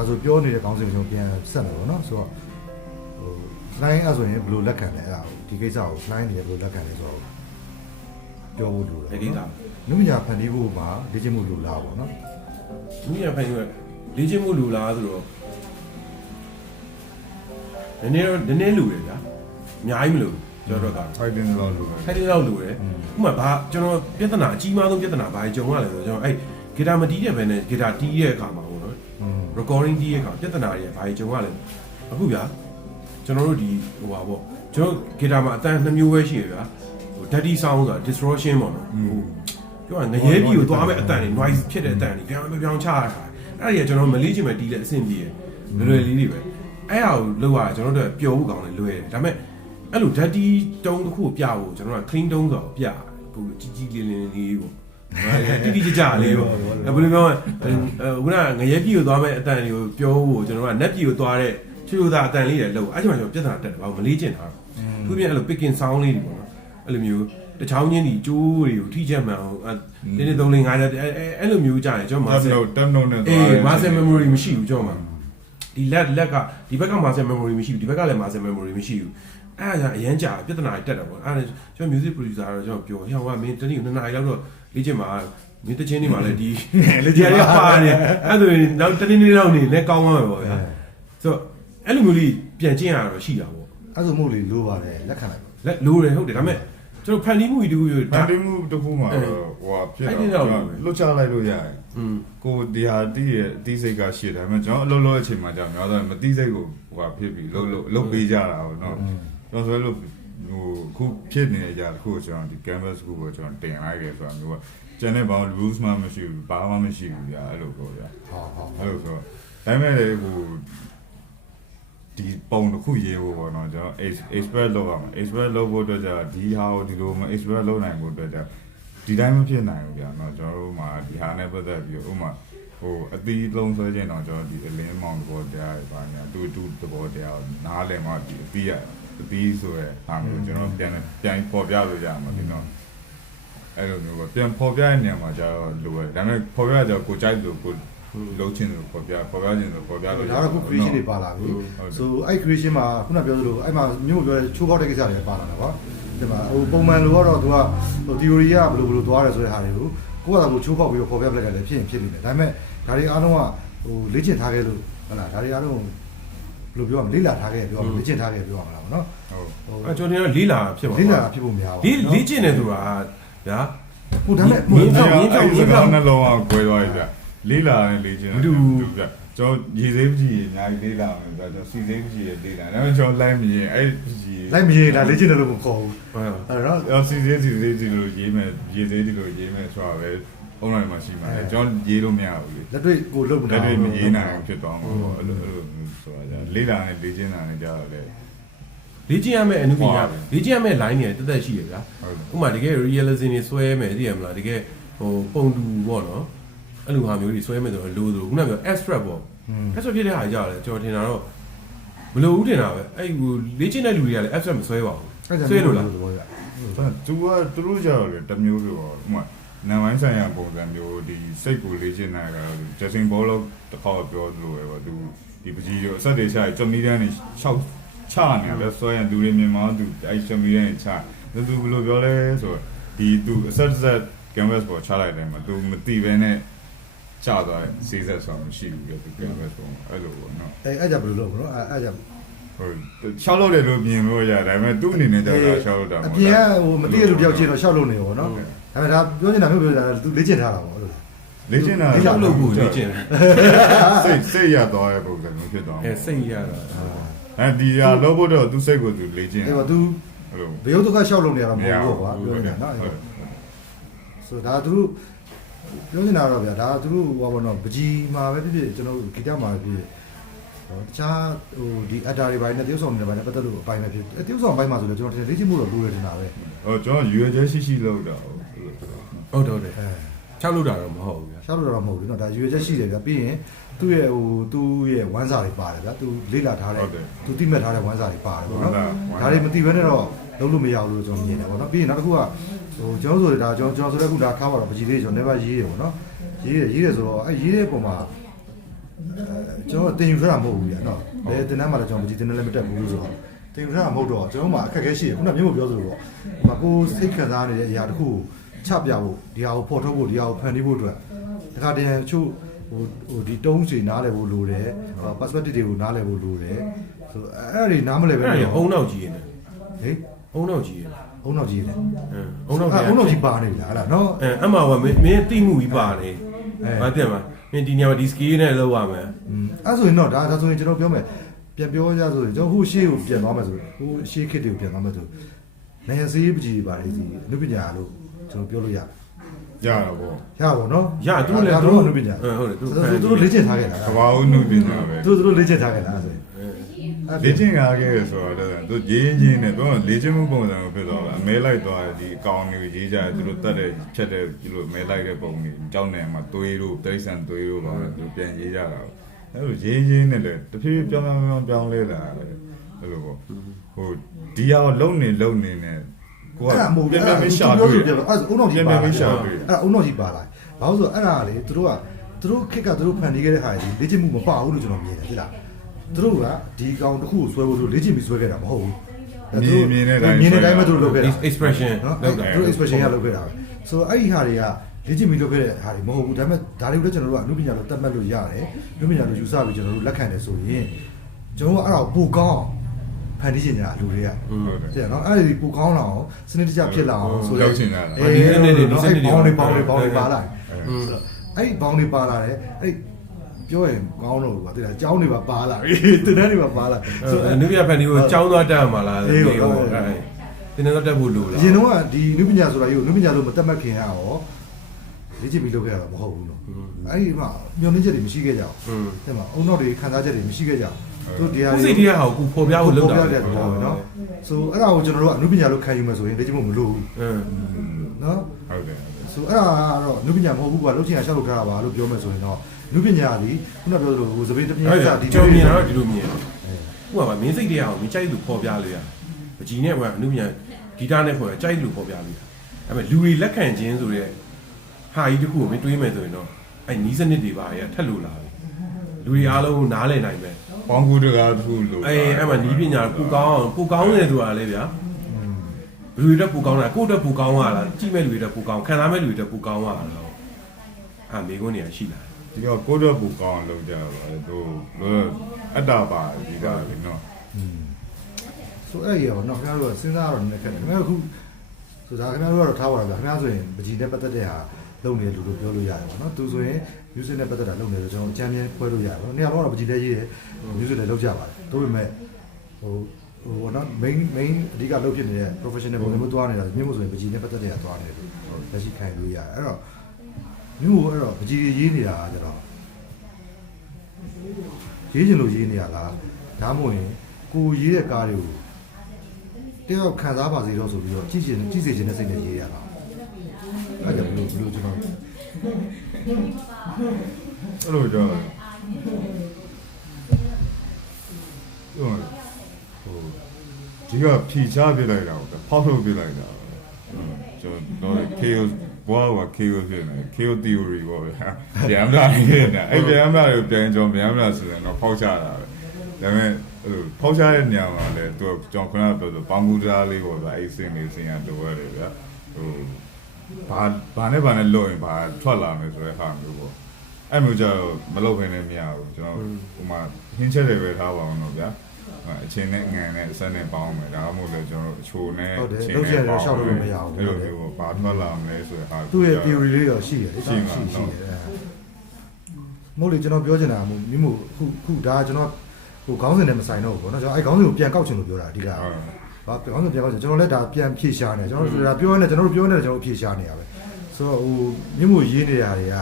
ဒါဆိုပြောနေတဲ့ကောင်းစဉ်ကိုပြန်ဆက်မယ်ပေါ့နော်ဆိုတော့ဟို line အဲ့ဆိုရင်ဘယ်လိုလက်ခံလဲအဲ့ဒါဒီကိစ္စကို line တွေဘယ်လိုလက်ခံလဲဆိုတော့ပြောဖို့လိုတယ်ဒီကိစ္စနုပညာဖန်တီးဖို့မှာလေ့ကျင့်မှုလိုလားပေါ့နော်နုပညာဖန်တီးဖို့လေ့ကျင့်မှုလိုလားဆိုတော့နည်းနည်းလိုရဗျာအများကြီးမလို့ကျွန်တော်တို့က fighting လောက်လိုတယ် fighting လောက်လိုတယ်ဥပမာဘာကျွန်တော်ပြဿနာအကြီးမားဆုံးပြဿနာဘာကြုံရလဲဆိုတော့ကျွန်တော်အဲ့ဂီတာမတီးတဲ့ဘယ်နဲ့ဂီတာတီးရဲ့အခါမှာပေါ့နော် recording တီးရဲ့အခါပြဿနာတွေဘာကြုံရလဲအခုဗျာကျွန်တော်တို့ဒီဟိုပါပေါ့ကျွန်တော်ဂီတာမှာအတန်း2မျိုးပဲရှိရဗျာဟို dirty sound ဆိုတာ distortion ပေါ့နော်ဟိုပြောရငရဲပြည်ကိုသွားမဲ့အတန်းတွေ noise ဖြစ်တဲ့အတန်းတွေပြောင်းချရတာအဲ့ဒီကကျွန်တော်မလေးချင်မဲ့တီးလက်အဆင့်ပြေးရလွယ်လေးတွေပဲအဲ့ဟာကိုလောက်ရကျွန်တော်တို့ပျော်ဖို့ကောင်းတယ်လွယ်တယ်ဒါပေမဲ့အဲ့လို dirty တုံးတစ်ခုကိုပြဖို့ကျွန်တော်က clean တုံးဆိုတော့ပြဟိုကြီးကြီးလင်းလင်းလေးပေါ့တိတိကျကျလေးပေါ့ဘယ်လိုပြောခုနငရဲပြည်ကိုသွားမဲ့အတန်တွေကိုပြောဖို့ကျွန်တော်က net ပြည်ကိုသွားတဲ့ချွေချွေသားအတန်လေးတွေလောက်အဲ့ချိန်မှာကျွန်တော်ပြဿနာတက်တယ်ဘာမလေးကျင်တာသူပြင်အဲ့လို picking sound လေးတွေပေါ့နော်အဲ့လိုမျိုးတချောင်းချင်းဒီကျိုးတွေကိုထိချက်မှန်အောင်တင်းနေ3 4 5အဲ့လိုမျိုးကြာတယ်ကျွန်တော် master နဲ့သွားတယ် master memory မရှိဘူးကျွန်တော်မှာဒီလက်ကဒီဘက်က master memory မရှိဘူးဒီဘက်ကလည်း master memory မရှိဘူးအဲ့ဒါအရန်ကြာပြဿနာတွေတက်တယ်ပေါ့အဲ့ဒါကျွန်တော် music producer တော့ကျွန်တော်ပြောဟောကမင်းတနေ့2 နာရီလောက်တော့လေ့ကျင့်မှာမင်းတချင်းနေမှာလည်းဒီလေ့ကျင့်ရပါတယ်အဲ့ဒါဆိုရင်နောက်တနေ့လောက်နေလည်းကောင်းသွားမှာပေါ့ဗျာဆိုတော့အဲ့လိုမျိုးလေးပြန်ကျင့်ရတော့ရှိတာပေါ့အဲ့ဆိုမို့လေလိုပါတယ်လက်ခံလိုက်လက်လိုတယ်ဟုတ်တယ်ဒါပေမဲ့ကျွန်တော်ဖန်တီးမှုတူတူဖန်တီးမှုတစ်ခုမှာဟိုဖြစ်တော့လွတ်ချလိုက်လို့ရတယ်ကိုဒီဟာတီးရဲ့အတီးစိတ်ကရှိတယ်ဒါပေမဲ့ကျွန်တော်အလုပ်လုပ်အချိန်မှာကြာများတော့မတီးစိတ်ကိုဟိုဖြစ်ပြီးလုပ်ပေးကြတာပေါ့နော်ကျွန်တော်ဆိုလို့ဟိုခုဖြစ်နေတဲ့ကြာတစ်ခုကိုကျွန်တော်ဒီ canvas ကိုကျွန်တော်တင်လိုက်တယ်ဆိုတာမျိုးကကျန်တဲ့ဘာ rules မှမရှိဘူးဘာမှမရှိဘူးဗျာအဲ့လိုပေါ့ဗျာဟုတ်အဲ့လိုဆိုဒါပေမဲ့လေဟိုဒီပုံတစ်ခုရေးဖို့ပေါ့နော်ကျွန်တော် express လုပ်ရမှာ express လုပ်ဖို့အတွက်ကြာဒီဟာကိုဒီလိုမ express လုပ်နိုင်ဖို့အတွက်ကြာဒီတိုင်းမဖြစ်နိုင်ဘူးဗျာနော်ကျွန်တော်တို့မှာဒီဟာနဲ့ပတ်သက်ပြီးဥပမာဟိုအသီးလုံးဆွဲခြင်းတော့ကျွန်တော်ဒီအလင်းမောင်သဘောတရားတွေပါညာတူသဘောတရားနားလည်မှဒီအသီးဆိုရဲဟာမျိုးကျွန်တော်ပြန်ပေါ်ပြလို့ရမှာဒီတော့အဲ့လိုမျိုးပေါ့ပြန်ပေါ်ပြတဲ့နေရာမှာကျတော့လိုပဲဒါပေမဲ့ပေါ်ပြတော့ကိုကြိုက်လို့ကိုလုံးချင်းလို့ပေါ်ပြခြင်းလို့ပေါ်ပြလို့ဒါတော့ခု creation တွေပါလာပြီဆိုအဲ့ creation မှာခုနပြောသလိုအဲ့မှာမျိုးပြောချိုးပေါက်တဲ့ကိစ္စတွေပါလာတာပေါ့ဒီမှာဟိုပုံမှန်လိုကတော့သူကဟို theory ကဘယ်လိုသွားတယ်ဆိုတဲ့ဟာတွေကိုကိုယ့်အကူချိုးပေါက်ပြီးတော့ပေါ်ပြပလိုက်တယ်ဖြစ်ရင်ဖြစ်နေတယ်ဒါပေမဲ့ဒါတွေအားလုံးကဟိုလေ့ကျင့်ထားခဲ့လို့ဟုတ်လားဒါတွေအားလုံးဘယ်လိုပြောရမလဲလေ့လာထားခဲ့ပြောလေ့ကျင့်ထားခဲ့ပြောရမလားပေါ့နော်ဟုတ်အဲ့ကျွန်တော်လေးလာဖြစ်ပါလေးလာဖြစ်ဖို့များပါလေ့ကျင့်တယ်ဆိုတာဗျာဟိုဒါမဲ့မင်းကြောင့်နှလုံးအောင်ကွဲသွားပြီဗျလေးလာတယ်လေ့ကျင့်တူဗျကျွန်တော်ရေစိမ်းကြီးအများကြီးလေးလာမယ်ဗျကျွန်တော်စီစိမ်းကြီးလေးလာဒါပေမဲ့ကျွန်တော်လိုက်မရင်အဲ့လိုက်မရင်ဒါလေ့ကျင့်တယ်လို့မခေါ်ဘူးအဲ့တော့စီစိမ်းဒီလိုရေးမယ်ရေစိမ်းဒီလိုရေးမယ်ဆိုတာပဲအုံးလိုက်မှရှိမှာကျွန်တော်ရေးလို့မရဘူးလေလက်တွေ့ကိုလုပ်တာလက်တွေ့မရေးနိုင်ဖြစ်သွားမှာပေါ့အဲ့လိုဆိုတာကြာလေးလာနဲ့လေ့ကျင့်တာနဲ့ကြာတယ်လေ့ကျင့်ရမယ့်အနုပညာလေ့ကျင့်ရမယ့် line တွေတက်တက်ရှိရဗျာဥပမာတကယ် realism တွေဆွဲမယ်သိရမလားတကယ်ဟိုပုံတူပေါ့နော်အဲ့လိုဟာမျိုးတွေဆွဲမယ်ဆိုတော့လိုခုနကပြော abstract ပေါ့ abstract ဖြစ်တဲ့ဟာကြာတယ်ကျွန်တော်ထင်တာတော့မလိုဘူးထင်တာပဲအဲ့ဟိုလေ့ကျင့်တဲ့လူတွေကလည်း abstract မဆွဲပါဘူးဆွဲလို့လားသူတို့ကြာတယ်တမျိုးပြောဥပမာနာမိုင်းဆိုင်ရာပုံစံမျိုးဒီစိတ်ကိုလေ့ကျင့်နိုင်တာတော့ဂျက်ဆင်ဘောလောက်တစ်ခါပြောလို့ပဲပေါ့သူဒီပကြီးရောအဆက်တွေချကြမီတန်းနေ6ချနေတယ်ဆိုရင်လူတွေမြန်မာသူအဲ့ဂျမီတန်းနေချသူဘယ်လိုပြောလဲဆိုတော့ဒီသူအဆက် canvas ပေါ်ချလိုက်တယ်မှာသူမသိဘဲနဲ့ချသွားတယ်စေးဆက်ဆောင်မရှိဘူးပြသူ canvas ပေါ်အဲ့လိုပေါ့နော်အဲ့ကြဘယ်လိုလုပ်ဘလို့အဲ့ကြဟုတ်ရှောက်လို့တယ်လို့မြင်လို့ရဒါပေမဲ့သူ့အနေနဲ့တော့ရှောက်လို့တာအပြင်ကဟိုမသိရလူတယောက်ချင်းတော့ရှောက်လို့နေပေါ့နော်ဒါပေမဲ့ဒါပြောနေတာမျိုးပြောတာသူလေ့ကျင့်ထားတာပေါ့အဲ့လိုလေ့ကျင့်တာရှောက်လို့ကိုလေ့ကျင့်စိတ်ရသွားတဲ့ပုံစံမျိုးဖြစ်သွားတယ်စိတ်ရတာအဲဒီဟာလို့ဖို့တော့သူစိတ်ကိုသူလေ့ကျင့်တယ်အဲ့တော့သူဘယ်လိုဒုက္ခရှောက်လို့နေရတာမဟုတ်ဘူးကွာပြောနေတာနော်ဆိုဒါသူတို့ပြောနေတာတော့ဗျာဒါသူတို့ဟိုပါတော့ပကြီးမှာပဲဖြစ်ဖြစ်ကျွန်တော်ဂီတမှာပဲဖြစ်တခြားဟိုဒီအတားတွေပိုင်းနဲ့တရုပ်ဆောင်တွေပိုင်းနဲ့ပတ်သက်လို့အပိုင်းပဲဖြစ်တရုပ်ဆောင်ပိုင်းမှာဆိုတော့ကျွန်တော်လေ့ကျင့်မှုတော့လိုတယ်ထင်တာပဲကျွန်တော်ရွေချက်ရှိလောက်တာဟုတ်တယ်ချောက်လို့တာတော့မဟုတ်ဘူးဗျာချောက်လို့တာတော့မဟုတ်ဘူးเนาะဒါရွေချက်ရှိတယ်ဗျာပြီးရင်သူ့ရဲ့ဝမ်းစာတွေပါတယ်ဗျာသူလေ့လာထားတဲ့သူတိမှတ်ထားတဲ့ဝမ်းစာတွေပါတယ်ပေါ့နော်ဒါတွေမသိဘဲနဲ့တော့လုံးလို့မရဘူးလို့ကျွန်တော်မြင်တယ်ပေါ့နော်ပြီးရင်နောက်တစ်ခုကဟိုကျွန်တော်ဆိုဒါကျွန်တော်ဆိုတဲ့ခုဒါခါပါတော့ပကြီးလေးကျွန်တော် never ရေးရပေါ့နော်ရေးတယ်ဆိုတော့အဲရေးတဲ့ပုံမှာ ကျွန်တော်တင်ယူထားတာမဟုတ်ဘူးဗျာနော်ဘယ်တင်တန်းမှာလည်းကျွန်တော်ပကြီးတင်တန်းလည်းမတက်ဘူးဆိုတော့တင်ယူထားတာမဟုတ်တော့ကျွန်တော်မှအခက်အခဲရှိတယ်ခုနကမျိုးပြောသလိုပေါ့ဟိုမှာကိုစိတ်ခံစားနေတဲ့အရာတစ်ခုကိုချပြဖို့ဒီဟာကိုဖော်ထုတ်ဖို့ဒီဟာကိုဖန်တီးဖို့အတွက်တခါတည်းချို့ဟိုဒီတုံးစီနားလည်ဖို့လိုတယ် perspective တွေကိုနားလည်ဖို့လိုတယ်ဆိုအဲ့ဒါတွေနားမလည်ပဲ အဲ့ဒါအုံနောက်ကြီးနေ ဟေး အုံနောက်ကြီး အုံနောက်ကြီးတယ် အုံနောက် အုံနောက်ကြီးပါနေလားအဲ့ဒါနော် အမှကမင်းတိမှုကြီးပါနေမသိမှာမင်းဒီညမှာဒီ skill နဲ့လောက်ရမယ် အဲ့ဆိုရင်တော့ဒါဆိုရင်ကျွန်တော်ပြောမယ်ပြန်ပြောကြဆိုရင်ကျွန်တော်ဟိုရှေ့ကိုပြန်သွားမယ်ဆိုဟိုရှေ့ခစ်တွေကိုပြန်သွားမယ်ဆိုနိုင်ငံစည်းပကြီးပါလေဒီအနုပညာလို့ကျွန်တော်ပြောလို့ရတယ် ရတာပေါ့ ရပါတော့နော် ရသူတို့လည်း သူတို့အနုပညာ ဟုတ်တယ်သူ သူတို့လေ့ကျင့်ထားခဲ့တာ ကဘာဦးနုပညာပဲ သူတို့လေ့ကျင့်ထားခဲ့တာဆိုရင် လေ့ကျင့်ကားခဲ့ဆိုတော့သူရေးချင်းနဲ့သူကလေ့ကျင့်မှုပုံစံကိုဖြစ်သွားတာအမဲလိုက်သွားတယ်ဒီအကောင်တွေကိုရေးကြတယ်သူတို့တတ်တဲ့ဖြတ်တဲ့ဒီလိုမဲလိုက်တဲ့ပုံတွေကြောင်းနေမှာသွေးတို့တိရစ္ဆာန်သွေးတို့ပါသူပြန်ရေးကြတာအဲ့လိုရေးချင်းနဲ့လေတဖြည်းဖြည်းပြောင်းလဲလာတယ်အဲ့လိုပေါ့ဟိုဒီအောင်လုံနေနဲ့ကိုကပြန်ပြန်ရှာတွေ့ အဲ့ဒါအုံနောက်ကြီးပါလာအဲ့အုံနောက်ကြီးပါလာဘာလို့ဆိုအဲ့ဒါလေသူတို့ခက်ကသူတို့ဖန်တီးခဲ့တဲ့ဟာကြီးလေ့ကျင့်မှုမပါဘူးလို့ကျွန်တော်မြင်တယ်ဟုတ်လားသူတို့ကဒီကောင်တစ်ခုကိုဆွဲဖို့သူလေ့ကျင့်ပြီးဆွဲခဲ့တာမဟုတ်ဘူးမြင်တဲ့အတိုင်းပဲသူတို့လုပ်ခဲ့တာ expression နော်သူတို့ expression ရလုပ်ခဲ့တာပဲဆိုတော့အဲ့ဒီဟာတွေကလေ့ကျင့်ပြီးလုပ်ခဲ့တဲ့ဟာတွေမဟုတ်ဘူးဒါပေမဲ့ဒါတွေကိုလည်းကျွန်တော်တို့ကအနုပညာလို့တတ်မှတ်လို့ရတယ်အနုပညာလို့ယူဆပြီးကျွန်တော်တို့လက်ခံတယ်ဆိုရင်ကျွန်တော်တို့အဲ့ဒါကိုပိုကောင်းဖန်တီးချင်ကြတာလူတွေကတဲ့နော်အဲ့ဒီပိုကောင်းလာအောင်စနစ်တကျဖြစ်လာအောင်ဆိုတော့ဒီစနစ်တွေပေါင်းတွေပါလာအဲ့ဒီပေါင်းတွေပါလာတယ်အဲ့ပြောရင်ကောင်းလို့ပါတဲ့ကျောင်းတွေပါလာပြီတင်တန်းတွေပါလာဆိုတော့နုပညာဖန်တီးကိုကျောင်းသွားတက်မှာလားဒီဟိုတင်တော့တက်ဖို့လိုလားအရင်တော့ကဒီနုပညာဆိုတာကြီးကိုနုပညာလို့မတတ်မှတ်ခင်ရရောလေ့ကျင့်ပြီးလုပ်ခဲ့ရတာမဟုတ်ဘူးနော်အဲ့ဒီမှာမျောနှင်းချက်တွေမရှိခဲ့ကြဘူးတဲ့မှာအုံနောက်တွေခံစားချက်တွေမရှိခဲ့ကြဘူးတို့တရားတွေစိတ်တရားဟောကိုပေါ်ပြဖို့လုပ်တာပေါ့နော်ဆိုအဲ့ဒါကိုကျွန်တော်တို့ကအနုပညာလို့ခံယူမယ်ဆိုရင်လေ့ကျင့်ဖို့မလိုဘူးနော်ဟုတ်တယ်ဆိုအဲ့ဒါကတော့အနုပညာမဟုတ်ဘူးကွာလုပ်ချင်ရရှောက်လုပ်ထားတာပါလို့ပြောမယ်ဆိုရင်တော့အနုပညာသည်ခုနပြောသလိုဟိုစပင်းတစ်ပြင်းစားဒီကျွန်တော်မြင်တော့ဒီလိုမြင်ဥပမာမင်းစိတ်တရားကိုမကြိုက်လို့ပေါ်ပြလို့ရပကြီးနဲ့ကအနုပညာဂီတနဲ့ပေါ်ကြိုက်လို့ပေါ်ပြလို့ရအဲ့မဲ့လူတွေလက်ခံခြင်းဆိုတဲ့ဟာကြီးတစ်ခုကိုမင်းတွေးမယ်ဆိုရင်တော့အဲ့နီးစနစ်တွေပါရထက်လို့လာပြီလူတွေအားလုံးနားလည်နိုင်မယ်ပေါင်းကူတကားတစ်ခုလို့အဲ့မှာနီးပညာပူကောင်းတယ်ဆိုတာလေဗျာလူတွေတက်ပူကောင်းတာကိုယ့်တက်ပူကောင်းရလားကြည့်မဲ့လူတွေတက်ပူကောင်းခံစားမဲ့လူတွေတက်ပူကောင်းရလားအဲ့မိကုန်းနေရရှိလားဒီတော့ကိုတော့ပူကောင်းလုပ်ကြပါလေသူအတ္တပါဒီကလေနော်ဆိုအဲ့ရောနော်ခင်ဗျားတို့စဉ်းစားရတော့လည်းခက်တယ်ခင်ဗျားတို့ခုဆိုတာခင်ဗျားတို့ကတော့ထားပါတော့ခင်ဗျားဆိုရင်ပကြီးနဲ့ပတ်သက်တဲ့ဟာလုပ်နေတယ်လို့ပြောလို့ရတယ်ပေါ့နော်သူဆိုရင် music နဲ့ပတ်သက်တာလုပ်နေတယ်ကျွန်တော်အချမ်းမြဲဖွဲလို့ရတယ်ပေါ့နေရာတော့ပကြီးလည်းရေးတယ် music လည်းလုပ်ကြပါတယ်ဒါပေမဲ့ဟိုနော် main အဓိကလုပ်ဖြစ်နေတဲ့ professional ပုံစံမျိုးသွားနေတာမြင့်မို့ဆိုရင်ပကြီးနဲ့ပတ်သက်တဲ့ဟာသွားနေတယ်လို့လက်ရှိခံလို့ရတယ်အဲ့တော့မြို့အဲ့တော့ပကြီးရေးနေတာကကျတော့ရေးချင်လို့ရေးနေရလားဒါမှမဟုတ်ရင်ကိုရေးတဲ့ကားတွေကိုတယောက်ခံစားပါစေတော့ဆိုပြီးတော့ကြည့်စေချင်တဲ့စိတ်နဲ့ရေးရတာအဲ့ဒါဘယ်လိုကျွန်တော်အဲ့လိုကြောက်ဒီကဖြီချပြလိုက်တာပေါ့ဖောက်ထုတ်ပြလိုက်တာကျွန်တော် chaos ဘောက chaos ဖြစ်နေ chaos theory ပေါ့ဗျာပြန်လာနေတာအဲ့ပြန်လာလို့ပြန်ကြောင်းပြန်လာဆိုရင်တော့ဖောက်ချတာပဲဒါပေမဲ့ဖောက်ချတဲ့နေရာမှာလည်းသူကကျွန်တော်ခဏပြောဆိုပေါင်းကူသားလေးပေါ့ဗျာအဲ့စင်လေးစင်ရတော့ရတယ်ဗျာဟိုဘာနဲ့လို့ရင်ဘာထွက်လာမယ်ဆိုတဲ့ဟာမျိုးပေါ့အဲ့မျိုးကြတော့မလုပ်ခင်လည်းမရဘူးကျွန်တော်ဟိုမှာဟင်းချက်တွေပဲထားပါအောင်တော့ဗျာအချင်းနဲ့ငံနဲ့အဆက်နဲ့ပေါင်းမယ်ဒါမှမဟုတ်လည်းကျွန်တော်အချိုနဲ့ချင်းနဲ့ပေါင်းရှောက်လို့မရဘူးအဲ့လိုမျိုးပေါ့ဘာထွက်လာမလဲဆိုတဲ့ဟာသူ့ရဲ့ theory လေးတော့ရှိတယ်ရှိတယ်မဟုတ်လေကျွန်တော်ပြောချင်တာမျိုးခုဒါကျွန်တော်ဟိုခေါင်းစဉ်နဲ့မဆိုင်တော့ဘူးပေါ့နော်ကျွန်တော်အဲ့ခေါင်းစဉ်ကိုပြန်ကောက်ချင်လို့ပြောတာအဓိကဘာခေါင်းစဉ်ပြန်ကောက်ချင်ကျွန်တော်လည်းဒါပြန်ဖြည့်ရှားနေကျွန်တော်ဒါပြောနေကျွန်တော်တို့ပြောနေတယ်ကျွန်တော်ဖြည့်ရှားနေရပဲဆိုတော့ဟိုမြင့်မို့ရေးနေရတာတွေ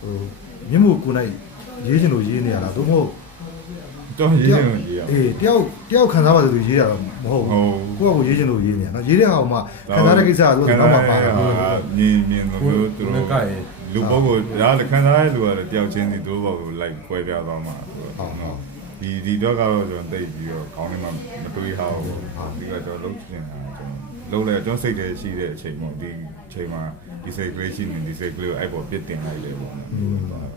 ကဟိုမြင့်မို့ကိုနိုင်ရေးချင်လို့ရေးနေရတာသို့မဟုတ်တော့ရေးချင်လို့ရေးရအေးတယောက်ခံစားပါလို့ရေးရတာမဟုတ်ဘူးကိုယ့်ကိုရေးချင်လို့ရေးနေရနော်ရေးတဲ့ဟာကမှခံစားတဲ့ကိစ္စကသူကနောက်မှပါတာမြင်လို့သူတို့ကလူပုဂ္ဂိုလ်ဒါလည်းခံစားရတဲ့လူကတော့တယောက်ချင်းစီတို့ဘောကိုလိုက်ခွဲပြသွားမှာဟုတ်နော်ဒီတော့ကတော့ကျွန်တော်တိတ်ပြီးတော့ခေါင်းထဲမှာမတွေးထားဘူးဒီကကျွန်တော်လုံးချင်တာကျွန်တော်လုံးလဲကျွန်တော်စိတ်ထဲရှိတဲ့အချိန်ပေါ့ဒီအချိန်မှာဒီစိတ်ကလေးရှိနေဒီစိတ်ကလေးကိုအဲ့ပေါ်ပြစ်တင်လိုက်လေပေါ့နော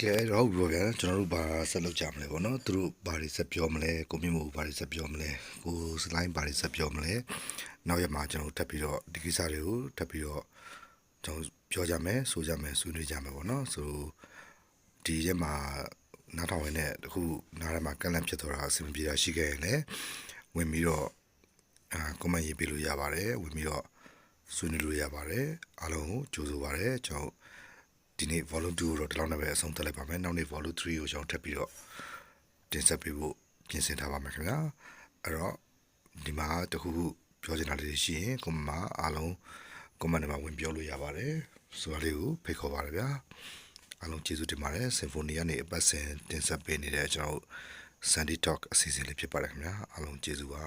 ်ကဲ အဲ့တော့ပြောပြန်ကျွန်တော်တို့ဘာဆက်လုပ်ကြမလဲပေါ့နော်သူတို့ဘာတွေဆက်ပြောမလဲကိုမြင့်မို့ဘာတွေဆက်ပြောမလဲကိုစလိုင်းဘာတွေဆက်ပြောမလဲနောက်ရက်မှာကျွန်တော်ထပ်ပြီးတော့ဒီကိစ္စတွေကိုထပ်ပြီးတော့ကျွန်တော်ပြောကြမယ်ဆိုကြမယ်ဆွေးနွေးကြမယ်ပေါ့နော်ဆိုဒီရက်မှာနားထောင်ရတဲ့တခုနားထဲမှာကန့်လန့်ဖြစ်သွားတာအဆင်မပြေတာရှိခဲ့ရင်လည်းဝင်ပြီးတော့ကွန်မန့်ရေးပေးလို့ရပါတယ်ဝင်ပြီးတော့ဆွေးနွေးလို့ရပါတယ်အားလုံးကိုကြိုဆိုပါတယ်ကျွန်တော်ဒီနေ့ volume 2ကိုတော့ဒီလောက်နဲ့ပဲအဆုံးသတ်လိုက်ပါမယ်နောက်နေ့ volume 3ကိုကျွန်တော်ထပ်ပြီးတော့တင်ဆက်ပေးဖို့ပြင်ဆင်ထားပါမယ်ခင်ဗျာအဲ့တော့ဒီမှာတခုခုပြောချင်တာလေးရှိရင်ကွန်မန့်အားလုံးကွန်မန့်ထဲမှာဝင်ပြောလို့ရပါတယ်ဆိုတာလေးကိုဖိတ်ခေါ်ပါတယ်ဗျာအားလုံးကျေးဇူးတင်ပါတယ် Symphony ကနေအပတ်စဉ်တင်ဆက်ပေးနေတဲ့ကျွန်တော် Sandy Talk အစီအစဉ်လေးဖြစ်ပါတယ်ခင်ဗျာအားလုံးကျေးဇူးပါ